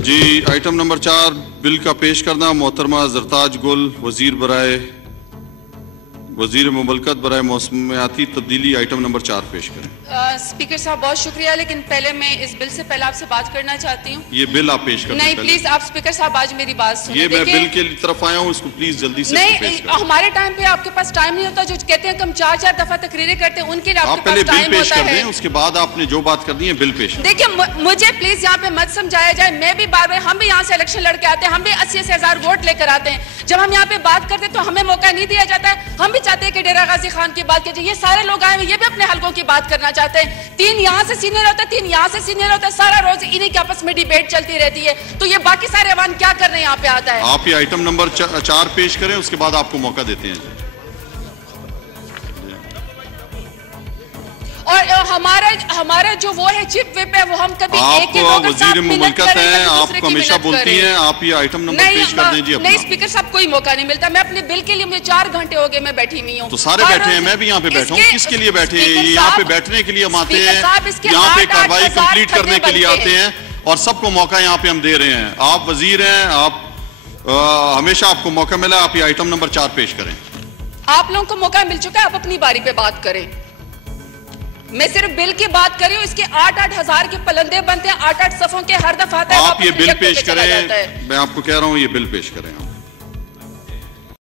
जी, item number 4 bill का पेश करना। मोहतरमा जरताज गुल, वजीर मुमलकत बराए मौसमियाती तब्दीली, आइटम नंबर 4 पेश करें। स्पीकर साहब बहुत शुक्रिया, लेकिन पहले मैं इस बिल से पहले आपसे बात करना चाहती हूँ। ये बिल आप पेश करें। नहीं प्लीज, आप स्पीकर साहब आज मेरी बात सुनिए। ये मैं बिल के तरफ आया हूँ, इसको प्लीज जल्दी से नहीं, पेश करें। हमारे टाइम पे आपके पास टाइम नहीं होता। जो कहते हैं कि हम 4-4 दफा तकरीरें करते हैं, उनके लिए आप आपके पहले पास बिल टाइम पेश होता कर है। दें, उसके बाद आपने जो बात करनी है बिल पेश करें। देखिए, मुझे प्लीज यहाँ पे मत समझाया जाए। मैं भी बार बार, हम भी यहाँ से इलेक्शन लड़के आते हैं, हम भी 80,000 वोट लेकर आते हैं। जब हम यहाँ पे बात करते हैं तो हमें मौका नहीं दिया जाता है। हम भी चाहते हैं कि डेरा गाजी खान की बात कीजिए। ये सारे लोग आए हैं, ये भी अपने हलकों की बात करना चाहते हैं। 3 यहाँ से सीनियर होता है, 3 यहाँ से सीनियर होता है। सारा रोज इन्हीं के आपस में डिबेट चलती रहती है। तो ये बाकी सारे अवान क्या कर रहे हैं यहाँ पे आता है। आप ये आइटम नंबर 4 पेश करें, उसके बाद आपको मौका देते हैं। और हमारा जो वो है चीफ विप है, वो हम कभी एक ही आप वजीर मुमलकत हैं, आप हमेशा बोलती हैं। आप ये आइटम नंबर पेश कर दें। जी नहीं स्पीकर साहब, कोई मौका नहीं मिलता। मैं अपने बिल के लिए, मुझे 4 घंटे हो गए मैं बैठी हुई हूँ। तो सारे बैठे हैं, मैं भी यहाँ पे बैठा हूँ। किसके लिए बैठे हैं? यहाँ पे बैठने के लिए हम आते हैं, यहाँ पे कार्रवाई कंप्लीट करने के लिए आते हैं, और सबको मौका यहाँ पे हम दे रहे हैं। आप वजीर हैं, आप हमेशा आपको मौका मिला। आप ये आइटम नंबर 4 पेश करें। आप लोगों को मौका मिल चुका है, आप अपनी बारी पे बात करें। मैं सिर्फ बिल की बात कर रही हूँ। इसके 8-8 हजार के पलंदे बनते हैं, 8-8 सफों के हर दफा आता है। आप ये बिल पेश करें। मैं आपको कह रहा हूँ, ये बिल पेश करें।